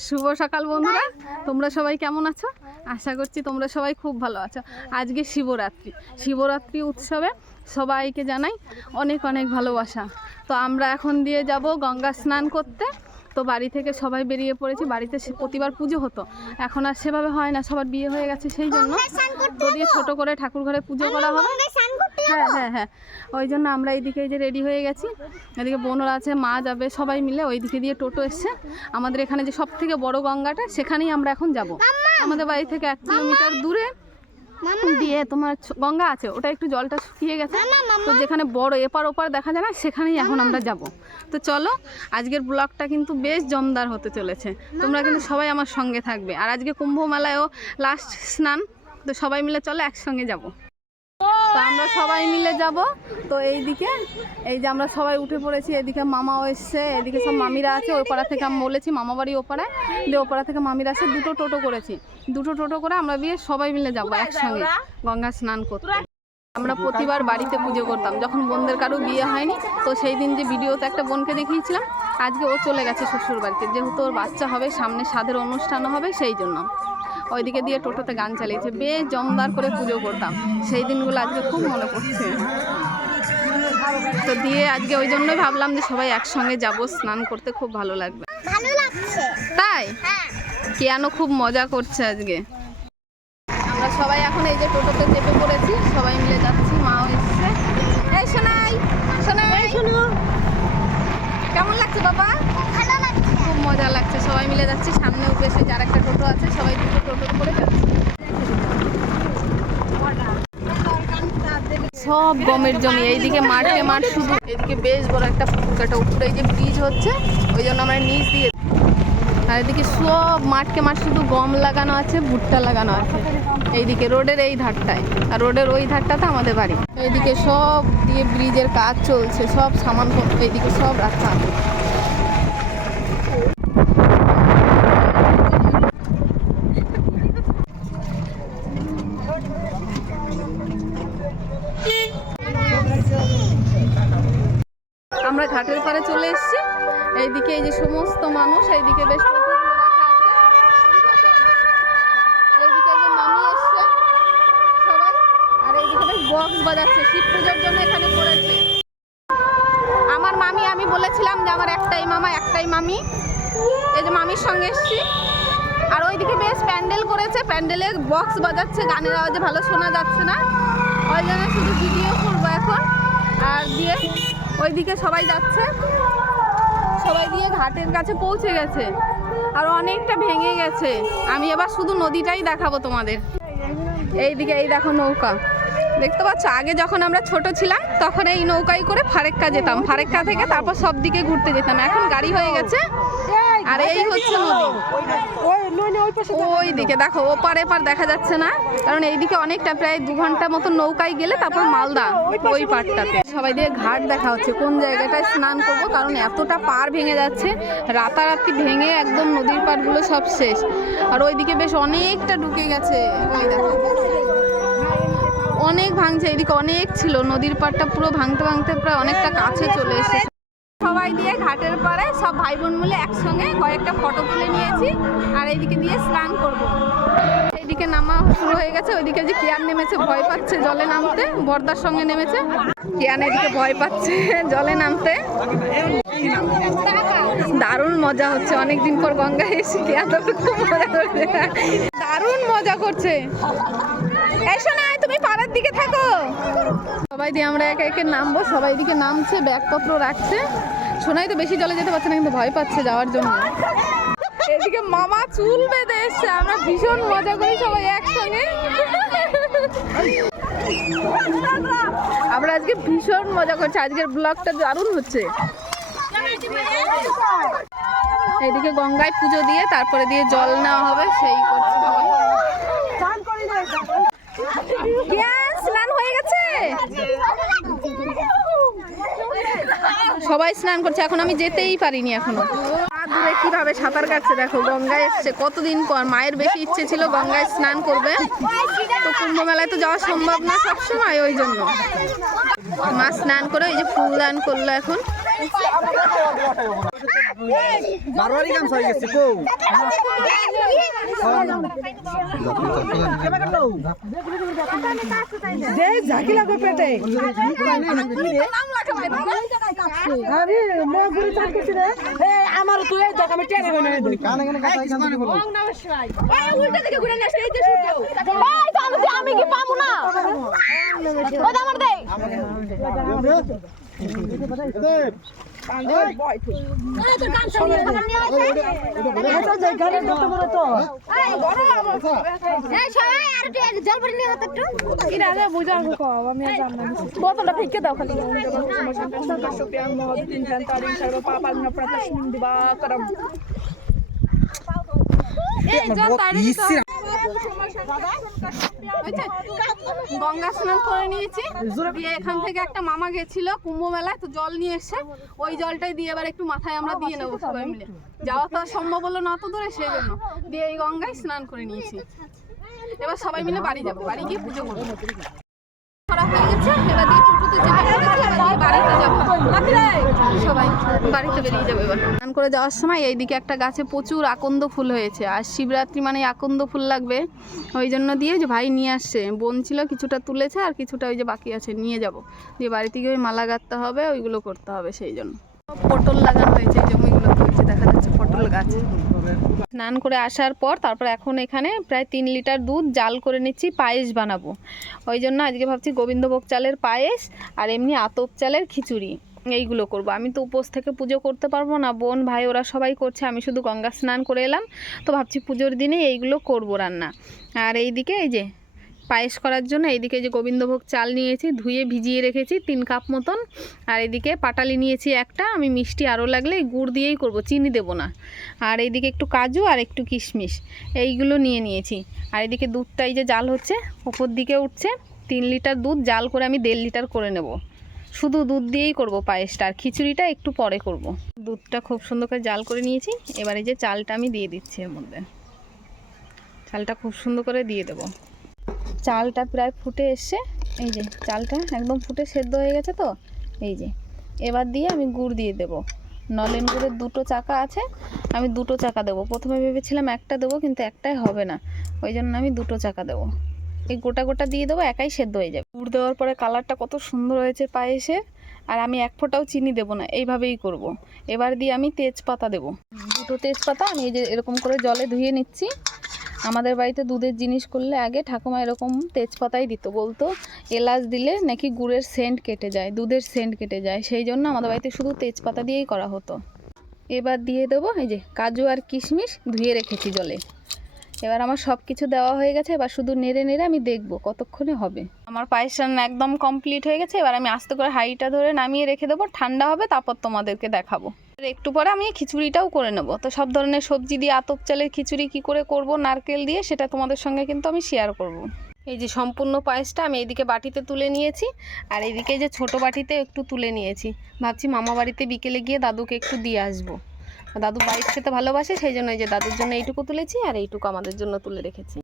শুভ সকাল বন্ধুরা, তোমরা সবাই কেমন আছো? আশা করছি তোমরা সবাই খুব ভালো আছো। আজকে শিবরাত্রি উৎসবে সবাইকে জানাই অনেক অনেক ভালোবাসা। তো আমরা এখন দিয়ে যাব গঙ্গা স্নান করতে। তো বাড়ি থেকে সবাই বেরিয়ে পড়েছি। বাড়িতে প্রতিবার পুজো হতো, এখন আর সেভাবে হয় না, সবার বিয়ে হয়ে গেছে, সেই জন্য তো দিয়ে ছোটো করে ঠাকুর ঘরে পুজো করা হবে। হ্যাঁ, ওই জন্য আমরা এইদিকে এই যে রেডি হয়ে গেছি। এদিকে বোনরা আছে, মা যাবে, সবাই মিলে ওইদিকে দিয়ে টোটো এসছে। আমাদের এখানে যে সব থেকে বড় গঙ্গাটা, সেখানেই আমরা এখন যাব। আমাদের বাড়ি থেকে 1 কিলোমিটার দূরে দিয়ে তোমার গঙ্গা আছে, ওটা একটু জলটা শুকিয়ে গেছে, তো যেখানে বড় এপার ওপার দেখা যায় না, সেখানেই এখন আমরা যাব। তো চলো, আজকের ব্লগটা কিন্তু বেশ জমদার হতে চলেছে, তোমরা কিন্তু সবাই আমার সঙ্গে থাকবে। আর আজকে কুম্ভ মেলায়ও লাস্ট স্নান, তো সবাই মিলে চলো একসঙ্গে যাব। তো আমরা সবাই মিলে যাব। তো এইদিকে এই যে আমরা সবাই উঠে পড়েছি, এদিকে মামাও এসছে, এদিকে সব মামিরা আছে। ওই পাড়া থেকে আমি বলেছি মামা বাড়ি ওপাড়ায়, দিয়ে ওপাড়া থেকে মামিরা আসে। দুটো টোটো করে আমরা বিয়ে সবাই মিলে যাব একসঙ্গে গঙ্গা স্নান করতে। আমরা প্রতিবার বাড়িতে পুজো করতাম যখন বোনদের কারো বিয়ে হয়নি। তো সেই দিন যে ভিডিওতে একটা বোনকে দেখিয়েছিলাম, আজকে ও চলে গেছে শ্বশুর বাড়িতে, যেহেতু ওর বাচ্চা হবে, সামনে সাধের অনুষ্ঠানও হবে, সেই জন্য ওইদিকে দিয়ে টোটোতে গান চালিয়েছে। বেশ জমদার করে পুজো করতাম, সেই দিনগুলো আজকে খুব মনে পড়ছে। তো দিয়ে আজকে ওই জন্যই ভাবলাম যে সবাই একসঙ্গে যাব, স্নান করতে খুব ভালো লাগবে। তাই কেন খুব মজা করছে আজকে। আমরা সবাই এখন এই যে টোটোতে চেপে পড়েছি, সবাই মিলে যাচ্ছি। মাও এসছে। এই শোনাই কেমন লাগছে বাবা? খুব মজা লাগছে, সবাই মিলে যাচ্ছি। সামনে উঠেছে যার একটা টোটো আছে, সবাই দুটো টোটো করে যাচ্ছে। সব গমের জমি, এইদিকে মাঠে মাঠ শুধু। এইদিকে বেশ বড় একটা পুকুরটা, উপরে এই যে ব্রিজ হচ্ছে, ওই জন্য আমরা নিচ দিয়ে। আর এদিকে সব মাঠকে মাঠ শুধু গম লাগানো আছে, ভুট্টা লাগানো আছে এইদিকে রোডের এই ধারটায়। আর রোডের ওই ধারটাতে আমাদের বাড়ি। এইদিকে সব দিয়ে ব্রিজের কাজ চলছে, সব সামানপত্র এইদিকে সব রাখা আছে। আমরা ঘাটের পাড়ে চলে এসেছি। এইদিকে এই যে সমস্ত মানুষ, এইদিকে বেশ টোটোগুলো রাখা আছে। এইদিকে যে মামি এসছে সবাই, আর এইদিকে বেশ বক্স বাজাচ্ছে, শিব পুজোর জন্য এখানে করেছে। আমার মামি, আমি বলেছিলাম যে আমার একটাই মামা একটাই মামি, এই যে মামির সঙ্গে এসছি। আর ওইদিকে বেশ প্যান্ডেল করেছে, প্যান্ডেলে বক্স বাজাচ্ছে, গানের আওয়াজে ভালো শোনা যাচ্ছে না, ওই জন্য শুধু ভিডিও করবো এখন। আর দিয়ে ওইদিকে সবাই যাচ্ছে, সবাই দিয়ে ঘাটের কাছে পৌঁছে গেছে, আর অনেকটা ভেঙে গেছে। আমি এবার শুধু নদীটাই দেখাবো তোমাদের। এইদিকে এই দেখো নৌকা, দেখতে পাচ্ছ? আগে যখন আমরা ছোট ছিলাম তখন এই নৌকায় করে ফারেক্কা যেতাম, ফারেক্কা থেকে তারপর সব দিকে ঘুরতে যেতাম। এখন গাড়ি হয়ে গেছে। আর এই হচ্ছে নদী, ওই দিকে দেখো ওপার এপার দেখা যাচ্ছে না, কারণ এইদিকে অনেকটা প্রায় 2 ঘন্টা মতো নৌকায় গেলে তারপর মালদা ওই পাড়টাতে। সবাই দিয়ে ঘাট দেখা হচ্ছে কোন জায়গাটায় স্নান করবো, কারণ এতটা পার ভেঙে যাচ্ছে, রাতারাতি ভেঙে একদম নদীর পাড়গুলো সব শেষ। আর ওইদিকে বেশ অনেকটা ঢুকে গেছে, ওই দেখো অনেক ভাঙছে। এইদিকে অনেক ছিল, নদীর পাড়টা পুরো ভাঙতে ভাঙতে প্রায় অনেকটা কাছে চলে এসেছে। সবাই দিয়ে ঘাটের পাড়ে সব ভাই বোন মিলে একসঙ্গে কয়েকটা ফটো তুলে নিয়েছি। আর এইদিকে দিয়ে স্নান করব। এইদিকে নামা শুরু হয়ে গেছে। ওইদিকে যে কিয়ান নেমেছে, ভয় পাচ্ছে জলে নামতে, বর্দার সঙ্গে নেমেছে। কিয়ান এদিকে ভয় পাচ্ছে জলে নামতে। দারুণ মজা হচ্ছে, অনেকদিন পর গঙ্গায় এসে কিয়ান তো খুব মজা করছে, দারুণ মজা করছে। এসো না, তুমি পাড়ার দিকে থাকো। সবাই দিয়ে আমরা একে একে নামবো, সবাই দিকে নামছে, ব্যাগপত্র রাখছে। সোনাই তো বেশি জলে যেতে পারছে না, কিন্তু ভয় পাচ্ছে যাওয়ার জন্য। এদিকে মামা চুল বেঁধে এসছে, আমরা ভীষণ মজা করি সবাই একসঙ্গে। আমরা আজকে ভীষণ মজা করছি, আজকের ব্লগটা দারুণ হচ্ছে। এইদিকে গঙ্গায় পুজো দিয়ে তারপরে দিয়ে জল নেওয়া হবে, সেই করছে সবাই। স্নান হয়ে গেছে, সবাই স্নান করছে, এখন আমি যেতেই পারিনি এখনো। দূরে কিভাবে সাঁতার কাটছে দেখো, গঙ্গায় এসছে কতদিন পর। মায়ের বেশি ইচ্ছে ছিল গঙ্গায় স্নান করবে, তো কুম্ভ মেলায় তো যাওয়া সম্ভব না সবসময়, ওই জন্য মা স্নান করে এই যে ফুলদান করলো এখন। বারবারই গামছা হয়ে গেছে কো দে ঝাঁকি লাগবে পেটে আরে মো গুড়ি চাটকেছি রে আমার তো এই দেখ আমি টেনে বানাই দেই কানে কানে কথা এখান থেকে বলো এই উল্টা দিকে ঘুরে নিয়ে আসে এই যে সূর্য এই আমি কি পাবো না ওই আমার দেই বোতলটা ফিকে দাও খালি গঙ্গা স্নান করে নিয়েছি দিয়ে এখান থেকে একটা মামা গেছিল কুম্ভ মেলায় তো জল নিয়ে এসে ওই জলটাই দিয়ে এবার একটু মাথায় আমরা দিয়ে নেবো সবাই মিলে যাওয়া তো আর সম্ভব হলো না অত দূরে সেই জন্য দিয়ে এই গঙ্গায় স্নান করে নিয়েছি এবার সবাই মিলে বাড়ি যাবো বাড়ি গিয়ে পুজো করবো করা হয়ে গেছে এবার দিয়ে টোটোতে চেপে পড়েছি এবার দিয়ে বাড়িতে যাবো সবাই বাড়িতে বেরিয়ে যাবে এবার স্নান করে যাওয়ার সময় এইদিকে একটা গাছে প্রচুর আকন্দ ফুল হয়েছে আর শিবরাত্রি মানে আকন্দ ফুল লাগবে ওই জন্য দিয়ে যে ভাই নিয়ে আসছে বোন ছিল কিছুটা তুলেছে আর কিছুটা ওই যে বাকি আছে নিয়ে যাব দিয়ে বাড়িতে গিয়ে ওই মালা গাঁথতে হবে ওইগুলো করতে হবে সেই জন্য পটল লাগানো হয়েছে এই জমিগুলো হয়েছে দেখা যাচ্ছে পটল গাছ স্নান করে আসার পর তারপর এখন এখানে প্রায় 3 লিটার দুধ জাল করে নিচ্ছি পায়েস বানাবো ওই জন্য আজকে ভাবছি গোবিন্দভোগ চালের পায়েস আর এমনি আতপ চালের খিচুড়ি এইগুলো করব আমি তো উপোস থেকে পুজো করতে পারবো না বোন ভাই ওরা সবাই করছে আমি শুধু গঙ্গা স্নান করে এলাম তো ভাবছি পুজোর দিনে এইগুলো করব রান্না আর এইদিকে এই যে পায়েস করার জন্য এইদিকে যে গোবিন্দভোগ চাল নিয়েছি ধুয়ে ভিজিয়ে রেখেছি 3 কাপ মতন আর এদিকে পাটালি নিয়েছি একটা আমি মিষ্টি আরও লাগলে গুড় দিয়েই করব চিনি দেব না আর এইদিকে একটু কাজু আর একটু কিশমিশ এইগুলো নিয়েছি আর এদিকে দুধটা এই যে জাল হচ্ছে ওপর দিকে উঠছে 3 লিটার দুধ জাল করে আমি 1.5 লিটার করে নেব শুধু দুধ দিয়েই করব পায়েসটা আর খিচুড়িটা একটু পরে করব দুধটা খুব সুন্দর করে জাল করে নিয়েছি এবার এই যে চালটা আমি দিয়ে দিচ্ছি এর মধ্যে চালটা খুব সুন্দর করে দিয়ে দেবো চালটা প্রায় ফুটে এসছে এই যে চালটা একদম ফুটে সেদ্ধ হয়ে গেছে তো এই যে এবার দিয়ে আমি গুড় দিয়ে দেব নলেন গুড়ের 2টো চাকা আছে আমি 2টো চাকা দেবো প্রথমে ভেবেছিলাম একটা দেবো কিন্তু একটাই হবে না ওই জন্য আমি 2টো চাকা দেবো এই গোটা গোটা দিয়ে দেবো একাই সেদ্ধ হয়ে যাবে গুড় দেওয়ার পরে কালারটা কত সুন্দর হয়েছে পায়েসের আর আমি 1 ফোঁটাও চিনি দেবো না এইভাবেই করব। এবার দিয়ে আমি তেজপাতা দেবো 2টো তেজপাতা আমি এই যে এরকম করে জলে ধুয়ে নিচ্ছি আমাদের বাড়িতে দুধের জিনিস করলে আগে ঠাকুমা এরকম তেজপাতাই দিত বলতো এলাচ দিলে নাকি গুড়ের সেন্ট কেটে যায় দুধের সেন্ট কেটে যায় সেই জন্য আমাদের বাড়িতে শুধু তেজপাতা দিয়েই করা হতো এবার দিয়ে দেবো এই যে কাজু আর কিশমিশ ধুয়ে রেখেছি জলে এবার আমার সব কিছু দেওয়া হয়ে গেছে এবার শুধু নেড়ে নেড়ে আমি দেখবো কতক্ষণে হবে আমার পায়েস রান্না একদম কমপ্লিট হয়ে গেছে এবার আমি আস্তে করে হাঁড়িটা ধরে নামিয়ে রেখে দেবো ঠান্ডা হবে তারপর তোমাদেরকে দেখাবো একটু পরে আমি খিচুড়িটাও করে নেব তো সব ধরনের সবজি দিয়ে আতপ চালের খিচুড়ি কি করে করব নারকেল দিয়ে সেটা তোমাদের সঙ্গে কিন্তু আমি শেয়ার করব এই যে সম্পূর্ণ পায়েসটা আমি এইদিকে বাটিতে তুলে নিয়েছি আর এইদিকে যে ছোট বাটিতে একটু তুলে নিয়েছি ভাবছি মামা বাড়িতে বিকেলে গিয়ে দাদুকে একটু দিয়ে আসবো দাদু পায়েস খেতে ভালোবাসে সেই জন্য এই যে দাদুর জন্য এইটুকু তুলেছি আর এইটুকু আমাদের জন্য তুলে রেখেছি